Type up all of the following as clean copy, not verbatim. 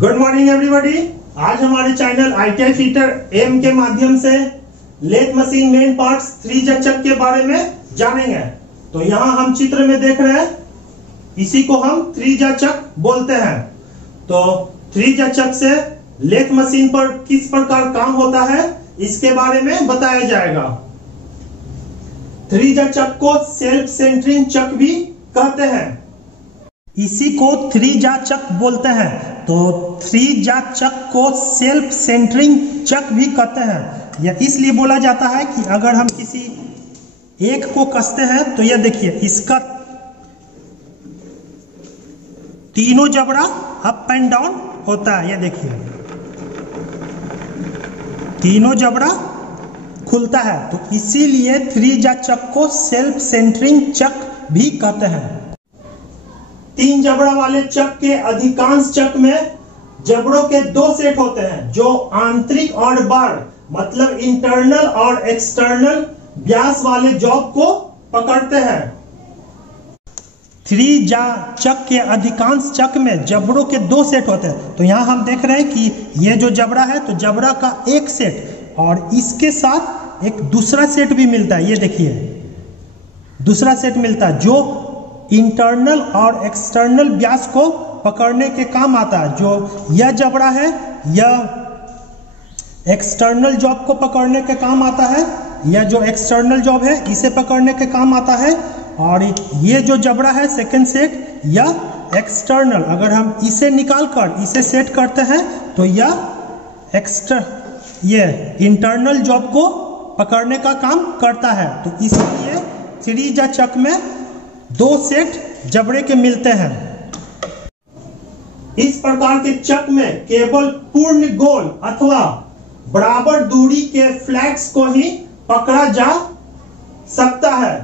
Good morning everybody. आज हमारे channel ITI fitter M के माध्यम से लेथ मशीन मेन पार्ट्स 3 जा चक के बारे में जानेंगे। तो यहाँ हम चित्र में देख रहे हैं, इसी को हम 3 जा चक बोलते हैं। तो 3 जा चक से लेथ मशीन पर किस प्रकार काम होता है इसके बारे में बताया जाएगा। 3 जा चक को सेल्फ सेंटरिंग चक भी कहते हैं, इसी को 3 जा चक बोलते हैं। तो 3 जा चक को सेल्फ सेंटरिंग चक भी कहते हैं। यह इसलिए बोला जाता है कि अगर हम किसी एक को कसते हैं तो यह देखिए, इसका तीनों जबड़ा अप एंड डाउन होता है। यह देखिए, तीनों जबड़ा खुलता है, तो इसीलिए 3 जा चक को सेल्फ सेंटरिंग चक भी कहते हैं। 3 जबड़ा वाले चक के अधिकांश चक में जबड़ों के 2 सेट होते हैं, जो आंतरिक और बाहर मतलब इंटरनल और एक्सटर्नल व्यास वाले जॉब को पकड़ते हैं। 3 जा चक के अधिकांश चक में जबड़ों के 2 सेट होते हैं। तो यहाँ हम देख रहे हैं कि ये जो जबड़ा है, तो जबड़ा का एक सेट और इसके साथ एक दूसरा सेट भी मिलता है। ये देखिए, दूसरा सेट मिलता है जो इंटरनल और एक्सटर्नल व्यास को पकड़ने के काम आता है। जो यह जबड़ा है, यह एक्सटर्नल जॉब को पकड़ने के काम आता है। यह जो एक्सटर्नल जॉब है इसे पकड़ने के काम आता है। और ये जो जबड़ा है सेकंड सेट, यह एक्सटर्नल, अगर हम इसे निकाल कर इसे सेट करते हैं तो ये इंटरनल जॉब को पकड़ने का काम करता है। तो इसलिए 3 जा चक में 2 सेट जबड़े के मिलते हैं। इस प्रकार के चक में केवल पूर्ण गोल अथवा बराबर दूरी के फ्लैट्स को ही पकड़ा जा सकता है।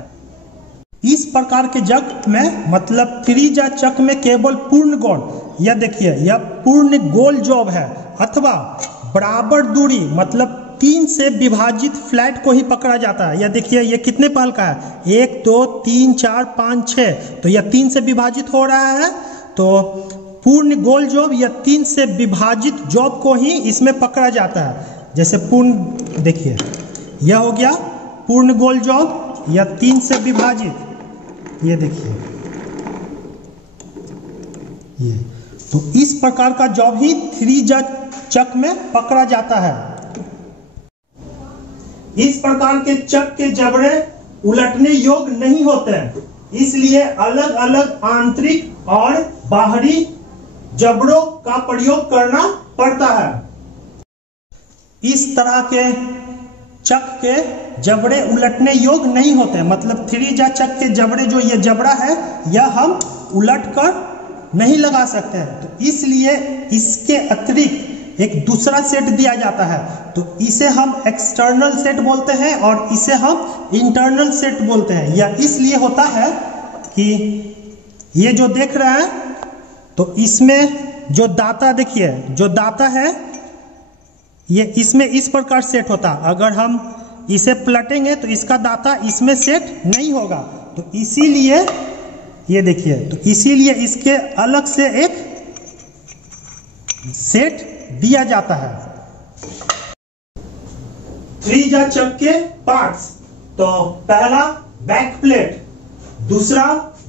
इस प्रकार के जक में मतलब 3 जा चक में केवल पूर्ण गोल, यह देखिए, यह पूर्ण गोल जॉब है, अथवा बराबर दूरी मतलब 3 से विभाजित फ्लैट को ही पकड़ा जाता है। यह देखिए, यह कितने पहल का है, 1 2 3 4 5 6, तो यह 3 से विभाजित हो रहा है। तो पूर्ण गोल जॉब या 3 से विभाजित जॉब को ही इसमें पकड़ा जाता है। जैसे पूर्ण, देखिए यह हो गया पूर्ण गोल जॉब या 3 से विभाजित। ये देखिए, ये तो इस प्रकार का जॉब ही 3 जा चक में पकड़ा जाता है। इस प्रकार के चक के जबड़े उलटने योग्य नहीं होते हैं, इसलिए अलग अलग आंतरिक और बाहरी जबड़ों का प्रयोग करना पड़ता है। इस तरह के चक के जबड़े उलटने योग्य नहीं होते, मतलब 3 जा चक के जबड़े, जो ये जबड़ा है, यह हम उलट कर नहीं लगा सकते हैं। तो इसलिए इसके अतिरिक्त एक दूसरा सेट दिया जाता है। तो इसे हम एक्सटर्नल सेट बोलते हैं और इसे हम इंटरनल सेट बोलते हैं। यह इसलिए होता है कि ये जो देख रहे हैं, तो इसमें जो दाता, देखिए जो दाता है, ये इसमें इस प्रकार सेट होता है। अगर हम इसे पलटेंगे तो इसका दाता इसमें सेट नहीं होगा। तो इसीलिए ये देखिए, तो इसीलिए इसके अलग से एक सेट दिया जाता है। 3 जा चक के पार्ट्स, तो पहला बैक प्लेट, दूसरा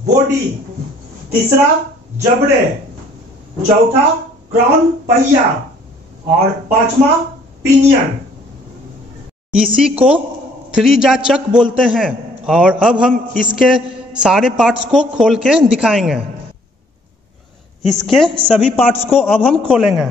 बॉडी, तीसरा जबड़े, चौथा क्राउन पहिया और 5वां पिनियन। इसी को 3 जा चक बोलते हैं। और अब हम इसके सारे पार्ट्स को खोल के दिखाएंगे। इसके सभी पार्ट्स को अब हम खोलेंगे।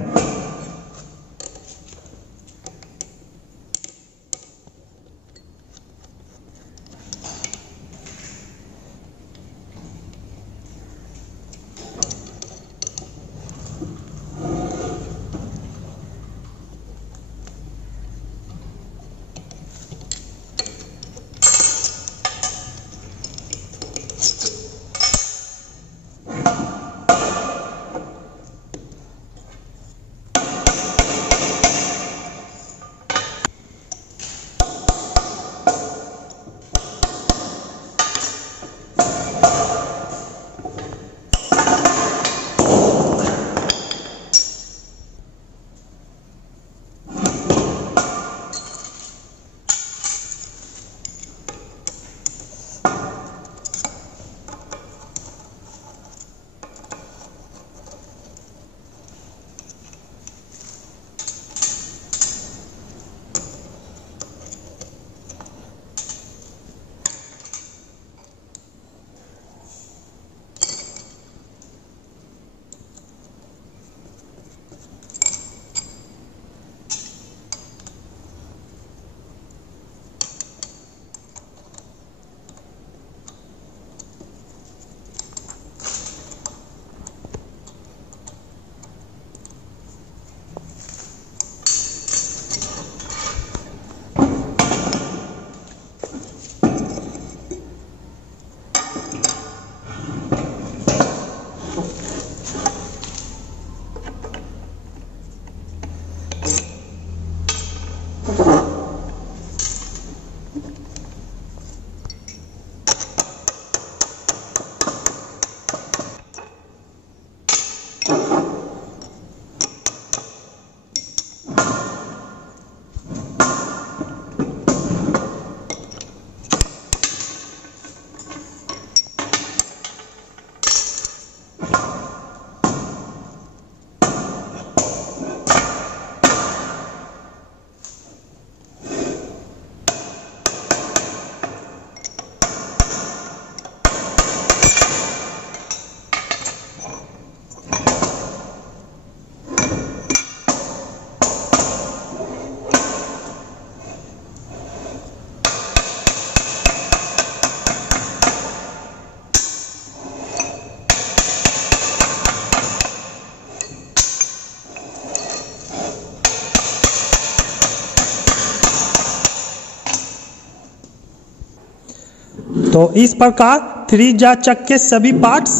तो इस प्रकार 3 चक के सभी पार्ट्स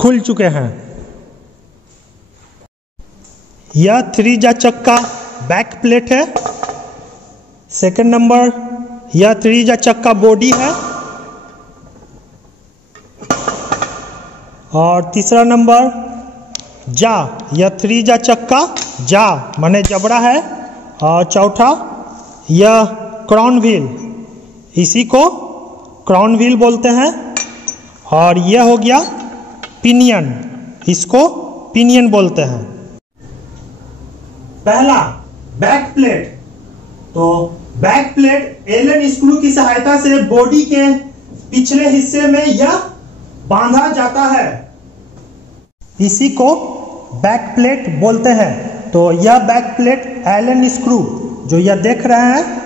खुल चुके हैं। यह 3 चक का बैक प्लेट है। सेकंड नंबर, यह 3 चक का बॉडी है। और तीसरा नंबर जा, यह 3 चक का जा माने जबड़ा है। और चौथा यह क्राउन व्हील, इसी को क्राउन व्हील बोलते हैं। और यह हो गया पिनियन, इसको पिनियन बोलते हैं। पहला बैक प्लेट, तो बैक प्लेट एलन स्क्रू की सहायता से बॉडी के पिछले हिस्से में यह बांधा जाता है, इसी को बैक प्लेट बोलते हैं। तो यह बैक प्लेट एलन स्क्रू जो यह देख रहे हैं,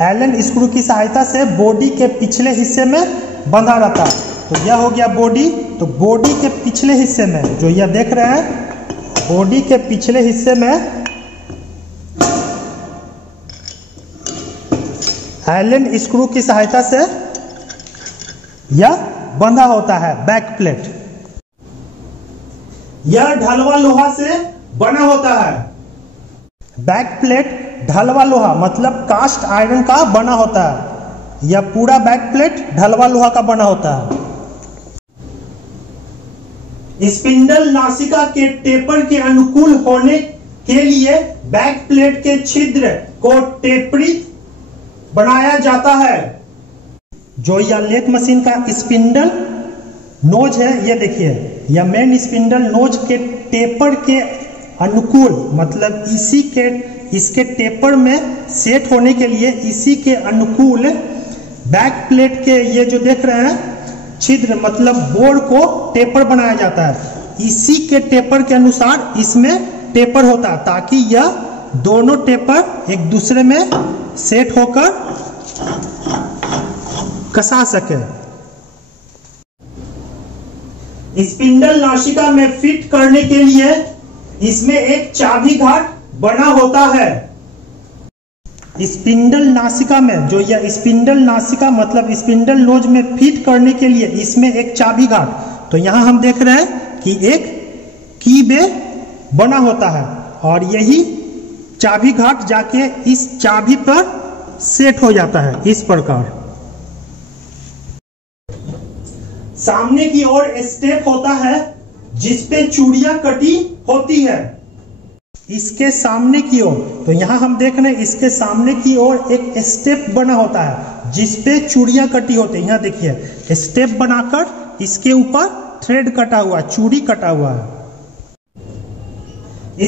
एलन स्क्रू की सहायता से बॉडी के पिछले हिस्से में बंधा रहता है। तो यह हो गया बॉडी। तो बॉडी के पिछले हिस्से में जो यह देख रहे हैं, बॉडी के पिछले हिस्से में एलन स्क्रू की सहायता से यह बंधा होता है बैक प्लेट। यह ढलवा लोहा से बना होता है। बैक प्लेट ढलवा लोहा मतलब कास्ट आयरन का बना होता है। यह पूरा बैक प्लेट ढलवा लोहा का बना होता है। स्पिंडल नासिका के टेपर के अनुकूल होने के लिए बैक प्लेट के छिद्र को टेपरित बनाया जाता है। जो यह लेथ मशीन का स्पिंडल नोज है, ये देखिए, यह मेन स्पिंडल नोज के टेपर के अनुकूल मतलब इसके टेपर में सेट होने के लिए इसी के अनुकूल बैक प्लेट के ये जो देख रहे हैं छिद्र मतलब बोर को टेपर बनाया जाता है। इसी के टेपर के अनुसार इसमें टेपर होता है ताकि यह दोनों टेपर एक दूसरे में सेट होकर कसा सके। स्पिंडल नासिका में फिट करने के लिए इसमें एक चाबी घाट बना होता है। स्पिंडल नासिका में जो यह स्पिंडल नासिका मतलब स्पिंडल नोज में फिट करने के लिए इसमें एक चाबी घाट, तो यहां हम देख रहे हैं कि एक की बे बना होता है और यही चाबी घाट जाके इस चाबी पर सेट हो जाता है इस प्रकार। सामने की ओर स्टेप होता है जिसपे चूड़ियां कटी होती है। इसके सामने की ओर, तो यहां हम देख रहे हैं इसके सामने की ओर एक स्टेप बना होता है जिसपे चूड़ियां कटी होती है। यहां देखिए स्टेप बनाकर इसके ऊपर थ्रेड कटा हुआ, चूड़ी कटा हुआ है।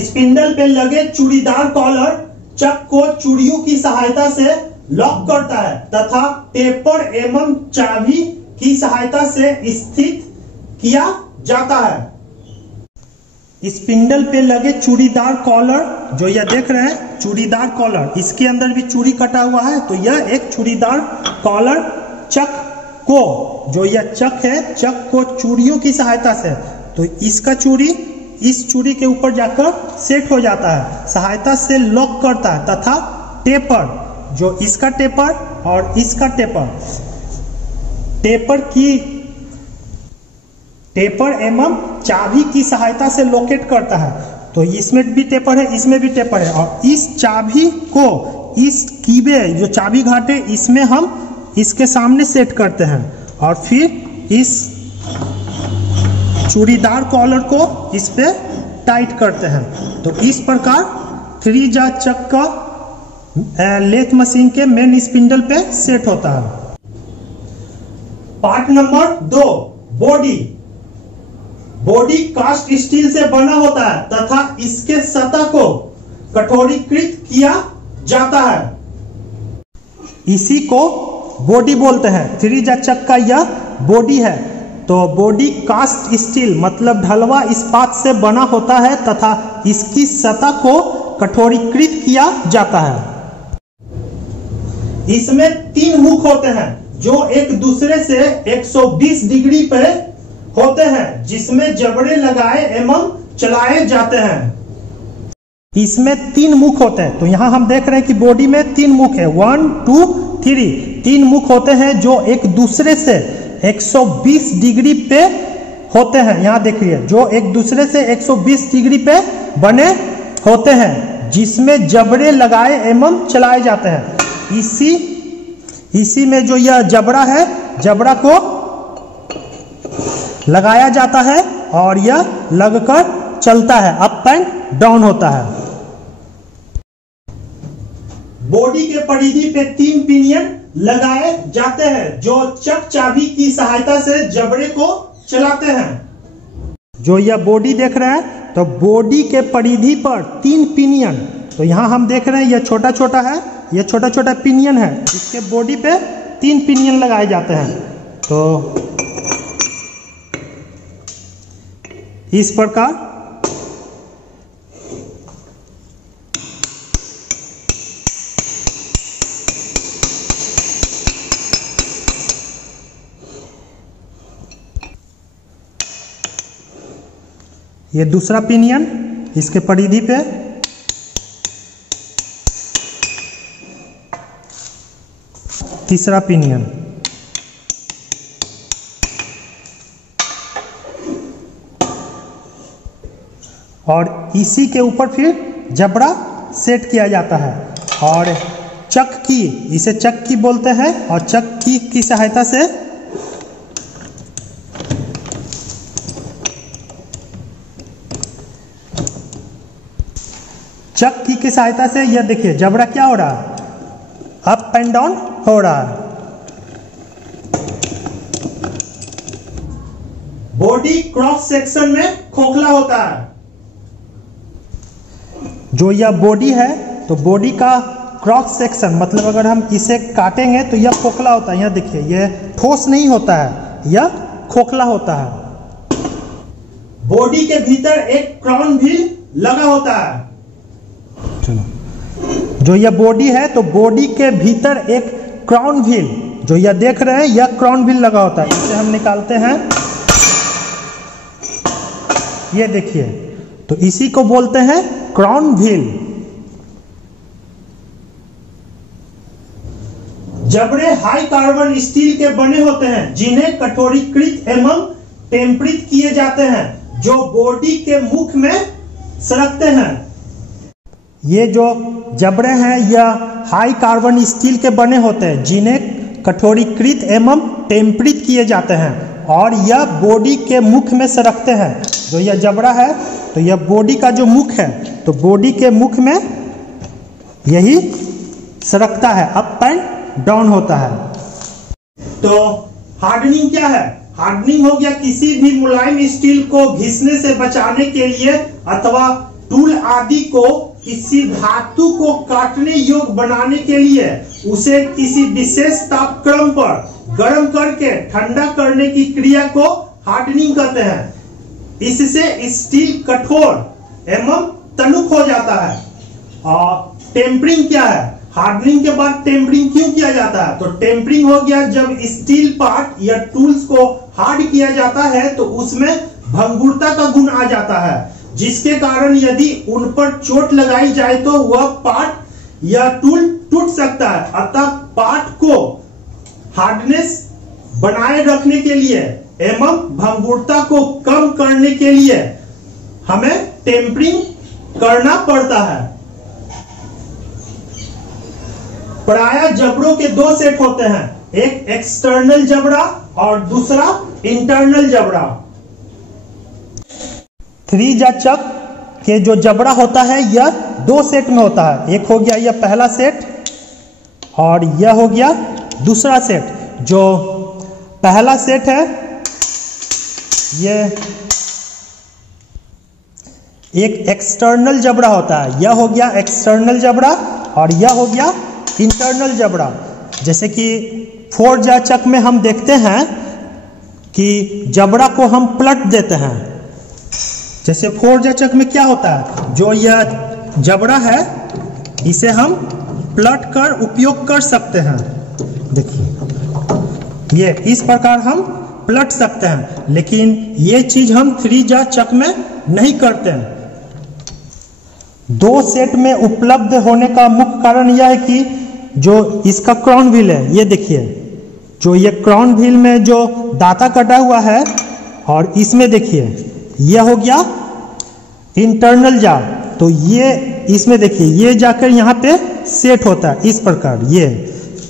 स्पिंडल पे लगे चूड़ीदार कॉलर चक को चूड़ियों की सहायता से लॉक करता है तथा टेपर एवं चाबी की सहायता से स्थित किया जाता है। स्पिंडल पे लगे चूड़ीदार कॉलर जो यह देख रहे हैं, चूड़ीदार कॉलर, इसके अंदर भी चूड़ी कटा हुआ है। तो यह एक चूड़ीदार कॉलर चक को, जो यह चक है, चक को चूड़ियों की सहायता से, तो इसका चूड़ी इस चूड़ी के ऊपर जाकर सेट हो जाता है, सहायता से लॉक करता है तथा टेपर, जो इसका टेपर और इसका टेपर एवं चाबी की सहायता से लोकेट करता है। तो इसमें भी टेपर है, इसमें भी टेपर है और इस चाबी को इस कीबे जो चाबी घाट है इसमें हम इसके सामने सेट करते हैं और फिर इस चूड़ीदार कॉलर को इस पे टाइट करते हैं। तो इस प्रकार 3 चक का लेथ मशीन के मेन स्पिंडल पे सेट होता है। Part number 2, body. Body cast steel से बना होता है तथा इसके सतह को कठोरीकृत किया जाता है, इसी को बॉडी बोलते हैं। 3 चक का यह बॉडी है। तो बॉडी कास्ट स्टील मतलब ढलवा इस्पात से बना होता है तथा इसकी सतह को कठोरीकृत किया जाता है। इसमें 3 मुख होते हैं जो एक दूसरे से 120 डिग्री पे होते हैं, जिसमें जबड़े लगाए एवं चलाए जाते हैं। इसमें 3 मुख होते हैं। तो यहां हम देख रहे हैं कि बॉडी में 3 मुख है, 1 2 3। तीन मुख होते हैं जो एक दूसरे से 120 डिग्री पे होते हैं। यहां देखिए, जो एक दूसरे से 120 डिग्री पे बने होते हैं, जिसमें जबड़े लगाए एवं चलाए जाते हैं। इसी में जो यह जबड़ा है, जबड़ा को लगाया जाता है और यह लगकर चलता है, अप एंड डाउन होता है। बॉडी के परिधि पे 3 पिनियन लगाए जाते हैं जो चक चाबी की सहायता से जबड़े को चलाते हैं। जो यह बॉडी देख रहे हैं, तो बॉडी के परिधि पर 3 पिनियन, तो यहां हम देख रहे हैं यह छोटा छोटा है, यह छोटा छोटा पिनियन है, इसके बॉडी पे 3 पिनियन लगाए जाते हैं। तो इस प्रकार ये दूसरा पिनियन इसके परिधि पे, तीसरा पिनियन, और इसी के ऊपर फिर जबड़ा सेट किया जाता है। और चक की, इसे चक की बोलते हैं, और चक की सहायता से चक्की की सहायता से यह देखिए जबड़ा क्या हो रहा है, अप एंड डाउन हो रहा है। बॉडी क्रॉस सेक्शन में खोखला होता है। जो यह बॉडी है, तो बॉडी का क्रॉस सेक्शन मतलब अगर हम इसे काटेंगे तो यह खोखला होता है। यह देखिए, यह ठोस नहीं होता है, यह खोखला होता है। बॉडी के भीतर एक क्राउन व्हील लगा होता है। जो यह बॉडी है, तो बॉडी के भीतर एक क्राउन व्हील, जो यह देख रहे हैं, यह क्राउन व्हील लगा होता है। इसे हम निकालते हैं, ये देखिए, तो इसी को बोलते हैं क्राउन व्हील। जबड़े हाई कार्बन स्टील के बने होते हैं, जिन्हें कठोरीकृत एवं टेम्परित किए जाते हैं, जो बॉडी के मुख में सरकते हैं। ये जो जबड़े हैं, यह हाई कार्बन स्टील के बने होते हैं, जिन्हें कठोरीकृत एवं टेम्परित किए जाते हैं, और यह बॉडी के मुख में सरकते हैं। जो यह जबड़ा है, तो यह बॉडी का जो मुख है, तो बॉडी के मुख में यही सरकता है, अप एंड डाउन होता है। तो हार्डनिंग क्या है? हार्डनिंग हो गया किसी भी मुलायम स्टील को घिसने से बचाने के लिए, अथवा टूल आदि को किसी धातु को काटने योग्य बनाने के लिए उसे किसी विशेष तापक्रम पर गर्म करके ठंडा करने की क्रिया को हार्डनिंग कहते हैं। इससे स्टील कठोर एवं तनुक हो जाता है। और टेम्परिंग क्या है? हार्डनिंग के बाद टेम्परिंग क्यों किया जाता है? तो टेम्परिंग हो गया जब स्टील पार्ट या टूल्स को हार्ड किया जाता है, तो उसमें भंगुरता का गुण आ जाता है, जिसके कारण यदि उन पर चोट लगाई जाए तो वह पार्ट या टूल टूट सकता है। अतः पार्ट को हार्डनेस बनाए रखने के लिए एवं भंगुरता को कम करने के लिए हमें टेम्परिंग करना पड़ता है। प्रायः जबड़ों के 2 सेट होते हैं, एक एक्सटर्नल जबड़ा और दूसरा इंटरनल जबड़ा। 3 चक के जो जबड़ा होता है, यह 2 सेट में होता है। एक हो गया यह पहला सेट और यह हो गया दूसरा सेट। जो पहला सेट है, यह एक एक्सटर्नल जबड़ा होता है। यह हो गया एक्सटर्नल जबड़ा और यह हो गया इंटरनल जबड़ा। जैसे कि फोर्जा चक में हम देखते हैं कि जबड़ा को हम पलट देते हैं। जैसे फोर्जा चक में क्या होता है, जो यह जबड़ा है इसे हम पलट कर उपयोग कर सकते हैं। देखिए ये इस प्रकार हम पलट सकते हैं, लेकिन ये चीज हम 3 चक में नहीं करते हैं। 2 सेट में उपलब्ध होने का मुख्य कारण यह है कि जो इसका क्राउन व्हील है, ये देखिए जो ये क्राउन व्हील में जो दाता कटा हुआ है, और इसमें देखिए यह हो गया इंटरनल जार। तो ये इसमें देखिए ये जाकर यहाँ पे सेट होता है इस प्रकार, ये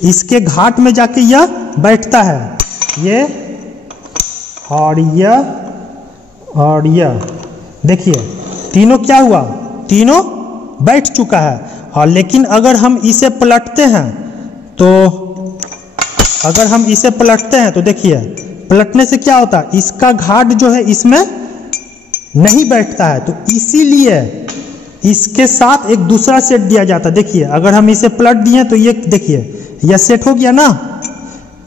इसके घाट में जाके यह बैठता है, ये और यह देखिए तीनों क्या हुआ, तीनों बैठ चुका है। और लेकिन अगर हम इसे पलटते हैं तो देखिए पलटने से क्या होता है, इसका घाट जो है इसमें नहीं बैठता है, तो इसीलिए इसके साथ एक दूसरा सेट दिया जाता है। देखिए अगर हम इसे पलट दिए तो ये देखिए यह सेट हो गया ना,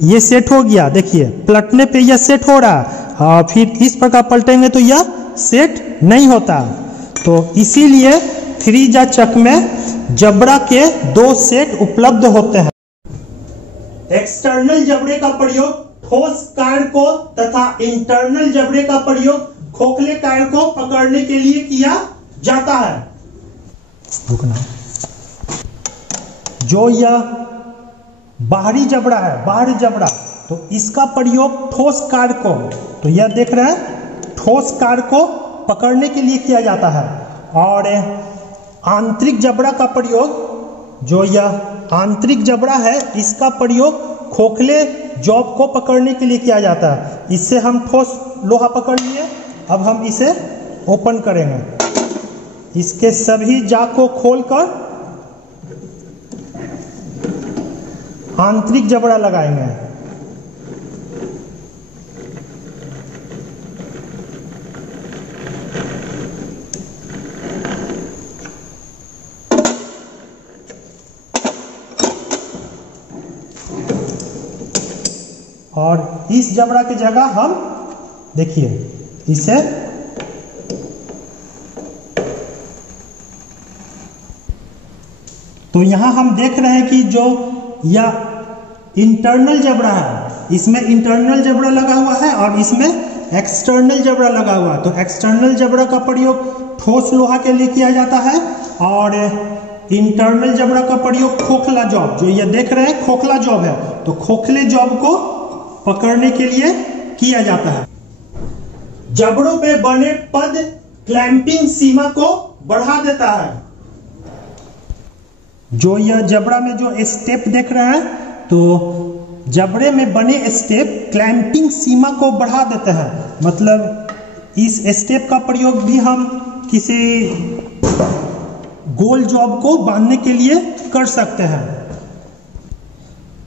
ये सेट हो गया, देखिए पलटने पे यह सेट हो रहा है, और फिर इस प्रकार पलटेंगे तो यह सेट नहीं होता। तो इसीलिए थ्री-जा चक में जबड़ा के 2 सेट उपलब्ध होते हैं। एक्सटर्नल जबड़े का प्रयोग ठोस कार्य को तथा इंटरनल जबड़े का प्रयोग खोखले कार्य को पकड़ने के लिए किया जाता है। रुकना, जो यह बाहरी जबड़ा है, बाहरी जबड़ा, तो इसका प्रयोग ठोस कार्य को, तो यह देख रहे हैं ठोस कार्य को पकड़ने के लिए किया जाता है। और आंतरिक जबड़ा का प्रयोग, जो यह आंतरिक जबड़ा है, इसका प्रयोग खोखले जॉब को पकड़ने के लिए किया जाता है। इससे हम ठोस लोहा पकड़ लिए, अब हम इसे ओपन करेंगे, इसके सभी जाग को खोलकर आंतरिक जबड़ा लगाएंगे। और इस जबड़ा की जगह हम देखिए इसे तो यहां हम देख रहे हैं कि जो यह इंटरनल जबड़ा है, इसमें इंटरनल जबड़ा लगा हुआ है और इसमें एक्सटर्नल जबड़ा लगा हुआ है। तो एक्सटर्नल जबड़ा का प्रयोग ठोस लोहा के लिए किया जाता है, और इंटरनल जबड़ा का प्रयोग खोखला जॉब, जो ये देख रहे हैं खोखला जॉब है, तो खोखले जॉब को पकड़ने के लिए किया जाता है। जबड़ों पे बने पद क्लैंपिंग सीमा को बढ़ा देता है। जो यह जबड़ा में जो स्टेप देख रहे हैं, तो जबड़े में बने स्टेप क्लैंपिंग सीमा को बढ़ा देते हैं। मतलब इस स्टेप का प्रयोग भी हम किसी गोल जॉब को बांधने के लिए कर सकते हैं।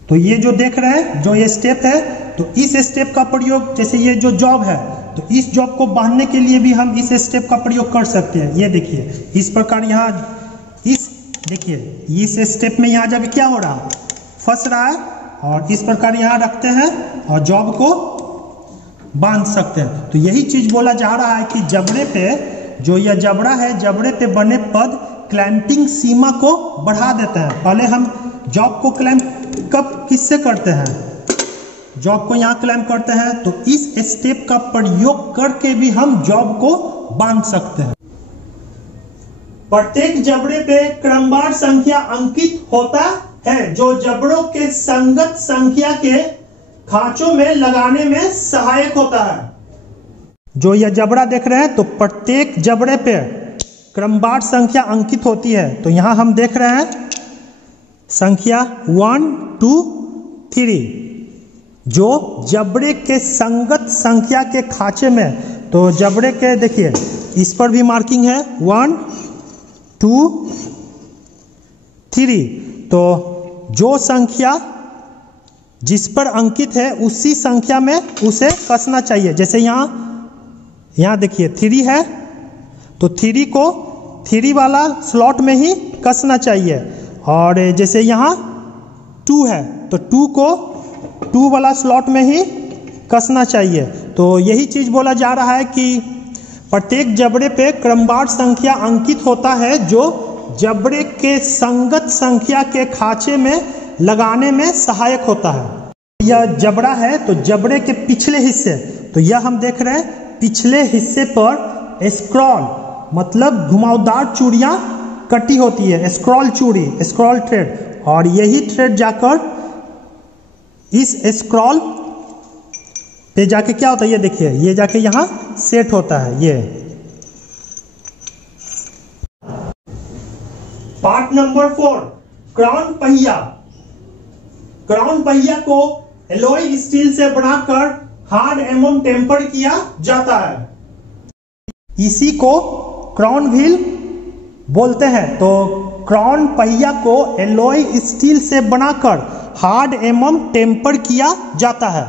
तो ये जो देख रहे हैं जो ये स्टेप है, तो इस स्टेप का प्रयोग, जैसे ये जो जॉब है, तो इस जॉब को बांधने के लिए भी हम इस स्टेप का प्रयोग कर सकते हैं। ये देखिए इस प्रकार यहाँ इस देखिए इस स्टेप में यहाँ जाके क्या हो रहा है, फंस रहा है, और इस प्रकार यहाँ रखते हैं और जॉब को बांध सकते हैं। तो यही चीज बोला जा रहा है कि जबड़े पे, जो यह जबड़ा है, जबड़े पे बने पद क्लैंपिंग सीमा को बढ़ा देते हैं। पहले हम जॉब को क्लैंप कब किससे करते हैं, जॉब को यहाँ क्लैंप करते हैं, तो इस स्टेप का प्रयोग करके भी हम जॉब को बांध सकते हैं। प्रत्येक जबड़े पे क्रमवार संख्या अंकित होता है, जो जबड़ों के संगत संख्या के खांचों में लगाने में सहायक होता है। जो यह जबड़ा देख रहे हैं, तो प्रत्येक जबड़े पे क्रमवार संख्या अंकित होती है। तो यहां हम देख रहे हैं संख्या 1 2 3, जो जबड़े के संगत संख्या के खांचे में, तो जबड़े के देखिए इस पर भी मार्किंग है 1 2 3। तो जो संख्या जिस पर अंकित है उसी संख्या में उसे कसना चाहिए। जैसे यहाँ देखिए 3 है, तो 3 को 3 वाला स्लॉट में ही कसना चाहिए। और जैसे यहाँ 2 है, तो 2 को 2 वाला स्लॉट में ही कसना चाहिए। तो यही चीज बोला जा रहा है कि प्रत्येक जबड़े पे क्रमवार संख्या अंकित होता है, जो जबड़े के संगत संख्या के खांचे में लगाने में सहायक होता है। यह जबड़ा है, तो जबड़े के पिछले हिस्से, तो यह हम देख रहे हैं पिछले हिस्से पर स्क्रॉल मतलब घुमावदार चूड़ियां कटी होती है, स्क्रॉल चूड़ी, स्क्रॉल थ्रेड, और यही थ्रेड जाकर इस स्क्रॉल पे जाके क्या होता है, ये देखिए, ये जाके यहां सेट होता है। ये पार्ट नंबर 4, क्राउन पहिया। क्राउन पहिया को एलॉय स्टील से बनाकर हार्ड एवं टेम्पर किया जाता है। इसी को क्राउन व्हील बोलते हैं। तो क्राउन पहिया को एलॉय स्टील से बनाकर हार्ड एवं टेम्पर किया जाता है।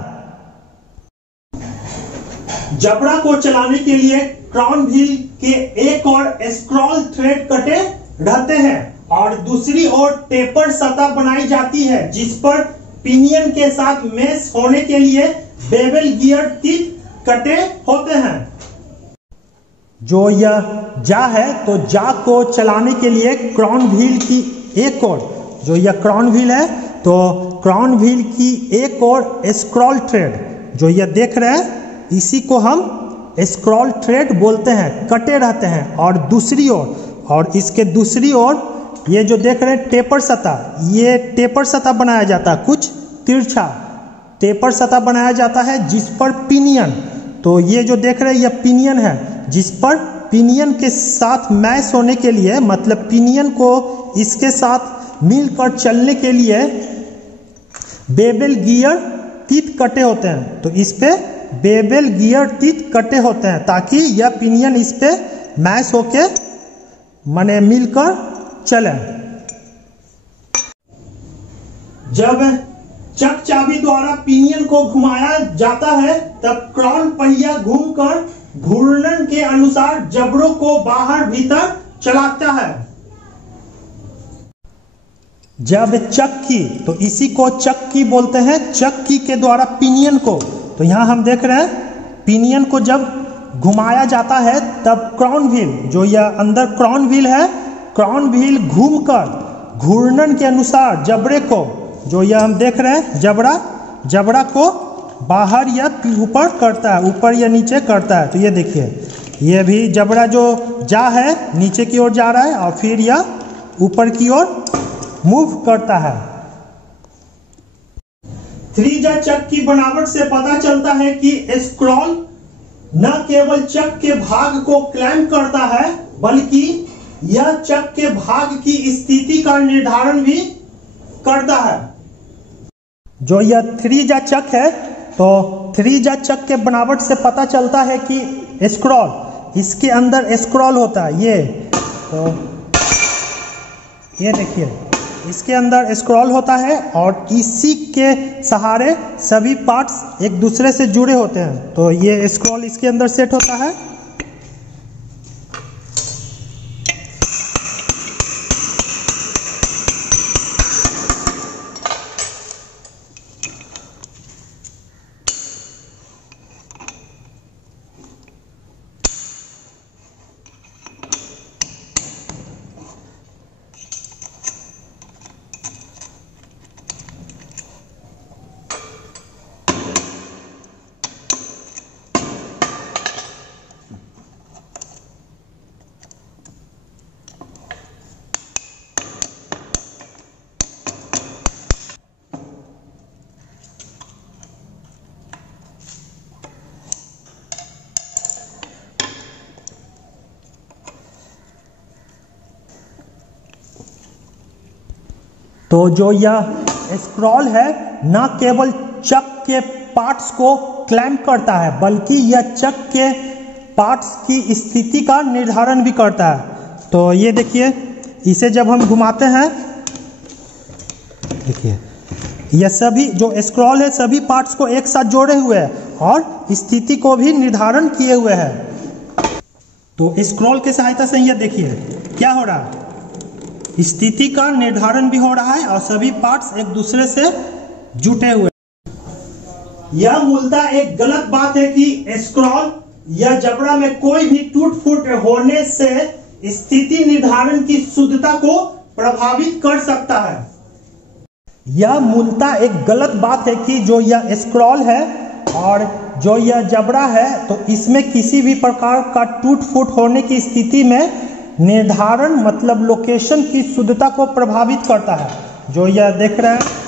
जबड़ा को चलाने के लिए क्राउन व्हील के एक और स्क्रॉल थ्रेड कटे रहते हैं और दूसरी ओर टेपर सतह बनाई जाती है जिस पर पिनियन के साथ मेश होने के लिए बेवल गियर टीथ कटे होते हैं। जो यह जा है, तो जा को चलाने के लिए क्राउन व्हील की एक और, जो यह क्राउन व्हील है, तो क्राउन व्हील की एक और स्क्रॉल थ्रेड, जो यह देख रहे हैं, इसी को हम स्क्रॉल थ्रेड बोलते हैं, कटे रहते हैं। और दूसरी ओर, और इसके दूसरी ओर ये जो देख रहे हैं टेपर सतह, ये टेपर सतह बनाया जाता है, कुछ तिरछा टेपर सतह बनाया जाता है जिस पर पिनियन, तो ये जो देख रहे हैं यह पिनियन है, जिस पर पिनियन के साथ मैश होने के लिए, मतलब पिनियन को इसके साथ मिलकर चलने के लिए बेवल गियर टीथ कटे होते हैं। तो इस पे बेवल गियर टीथ कटे होते हैं ताकि यह पिनियन इस पे मैश होके माने मिलकर चले। जब चक चाबी द्वारा पिनियन को घुमाया जाता है तब क्राउन पहिया घूमकर घूर्णन के अनुसार जबड़ों को बाहर भीतर चलाता है। जब चक्की, तो इसी को चक्की बोलते हैं, चक्की के द्वारा पिनियन को, तो यहां हम देख रहे हैं पिनियन को जब घुमाया जाता है तब क्राउन व्हील, जो यह अंदर क्राउन व्हील है, क्राउन व्हील घूमकर घूर्णन के अनुसार जबड़े को, जो यह हम देख रहे हैं जबड़ा को बाहर या ऊपर करता है, ऊपर या नीचे करता है। तो ये देखिए, ये भी जबड़ा जो जा है नीचे की ओर जा रहा है और फिर यह ऊपर की ओर मूव करता है। थ्री-जा चक की बनावट से पता चलता है कि स्क्रॉल न केवल चक के भाग को क्लैंप करता है बल्कि यह चक के भाग की स्थिति का निर्धारण भी करता है। जो यह थ्री-जा चक है, तो थ्री-जा चक के बनावट से पता चलता है कि स्क्रॉल, इसके अंदर स्क्रॉल होता है, ये तो ये देखिए, इसके अंदर स्क्रॉल होता है और इसी के सहारे सभी पार्ट्स एक दूसरे से जुड़े होते हैं। तो ये स्क्रॉल इसके अंदर सेट होता है। तो जो यह स्क्रॉल है न केवल चक के पार्ट्स को क्लैंप करता है बल्कि यह चक के पार्ट्स की स्थिति का निर्धारण भी करता है। तो ये देखिए, इसे जब हम घुमाते हैं, देखिए यह सभी जो स्क्रॉल है सभी पार्ट्स को एक साथ जोड़े हुए हैं और स्थिति को भी निर्धारण किए हुए हैं। तो स्क्रॉल की सहायता से यह देखिए क्या हो रहा है, स्थिति का निर्धारण भी हो रहा है और सभी पार्ट्स एक दूसरे से जुटे हुए। यह मूलतः एक गलत बात है कि स्क्रॉल या जबड़ा में कोई भी टूट फूट होने से स्थिति निर्धारण की शुद्धता को प्रभावित कर सकता है। यह मूलतः एक गलत बात है कि जो यह स्क्रॉल है और जो यह जबड़ा है, तो इसमें किसी भी प्रकार का टूट फूट होने की स्थिति में निर्धारण मतलब लोकेशन की शुद्धता को प्रभावित करता है। जो यह देख रहे हैं,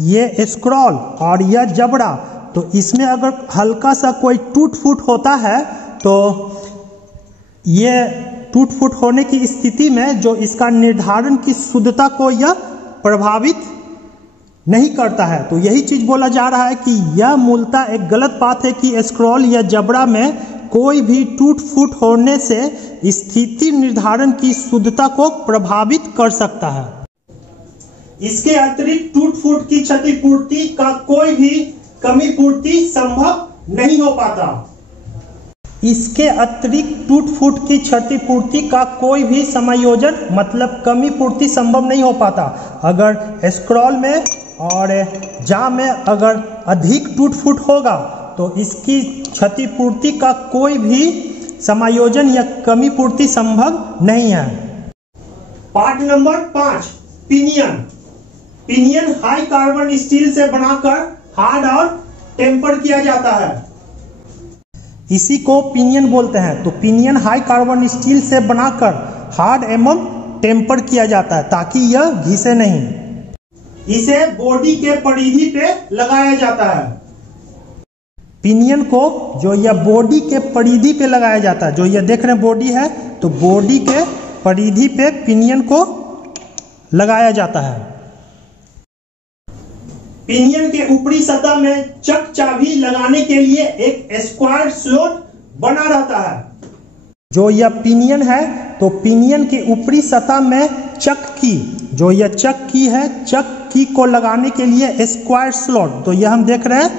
ये स्क्रॉल और यह जबड़ा, तो इसमें अगर हल्का सा कोई टूट फूट होता है तो ये टूट फूट होने की स्थिति में जो इसका निर्धारण की शुद्धता को यह प्रभावित नहीं करता है। तो यही चीज बोला जा रहा है कि यह मूलतः एक गलत बात है कि स्क्रॉल या जबड़ा में कोई भी टूट फूट होने से स्थिति निर्धारण की शुद्धता को प्रभावित कर सकता है। इसके अतिरिक्त टूट फूट की क्षतिपूर्ति का कोई भी कमी पूर्ति संभव नहीं हो पाता। इसके अतिरिक्त टूट फूट की क्षतिपूर्ति का कोई भी समायोजन मतलब कमी पूर्ति संभव नहीं हो पाता। अगर स्क्रॉल में और जाम में अगर अधिक टूट फूट होगा तो इसकी क्षतिपूर्ति का कोई भी समायोजन या कमी पूर्ति संभव नहीं है। Part number 5, pinion. Pinion high carbon steel से बनाकर हार्ड और टेम्पर किया जाता है। इसी को पिनियन बोलते हैं। तो पिनियन हाई कार्बन स्टील से बनाकर हार्ड एवं टेम्पर किया जाता है ताकि यह घिसे नहीं। इसे बॉडी के परिधि पे लगाया जाता है। पिनियन को जो यह बॉडी के परिधि पे लगाया जाता है, जो यह देख रहे हैं बॉडी है, तो बॉडी के परिधि पे पिनियन को लगाया जाता है। पिनियन के ऊपरी सतह में चक चाबी लगाने के लिए एक स्क्वायर स्लॉट बना रहता है। जो यह पिनियन है तो पिनियन के ऊपरी सतह में चक की, जो यह चक की है, चक की को लगाने के लिए स्क्वायर स्लॉट, तो यह हम देख रहे हैं,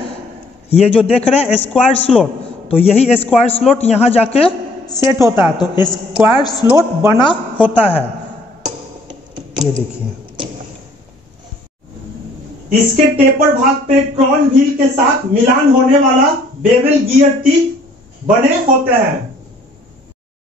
ये जो देख रहे हैं स्क्वायर स्लॉट, तो यही स्क्वायर स्लॉट यहाँ जाके सेट होता है। तो स्क्वायर स्लॉट बना होता है, ये देखिए। इसके टेपर भाग पे क्रॉन व्हील के साथ मिलान होने वाला बेवल गियर टीथ बने होते हैं।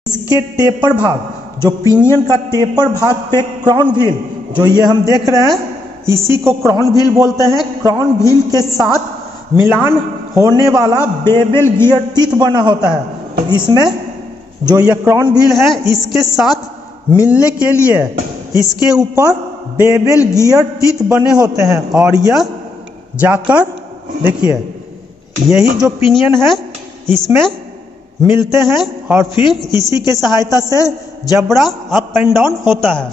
इसके टेपर भाग, जो पिनियन का टेपर भाग पे क्रॉन व्हील, जो ये हम देख रहे हैं, इसी को क्रॉन व्हील बोलते हैं। क्रॉन व्हील के साथ मिलान होने वाला बेवल गियर टीथ बना होता है। तो इसमें जो ये क्रॉन व्हील है, इसके साथ मिलने के लिए इसके ऊपर बेवल गियर टीथ बने होते हैं और यह जाकर देखिए, यही जो पिनियन है इसमें मिलते हैं और फिर इसी के सहायता से जबड़ा अप एंड डाउन होता है।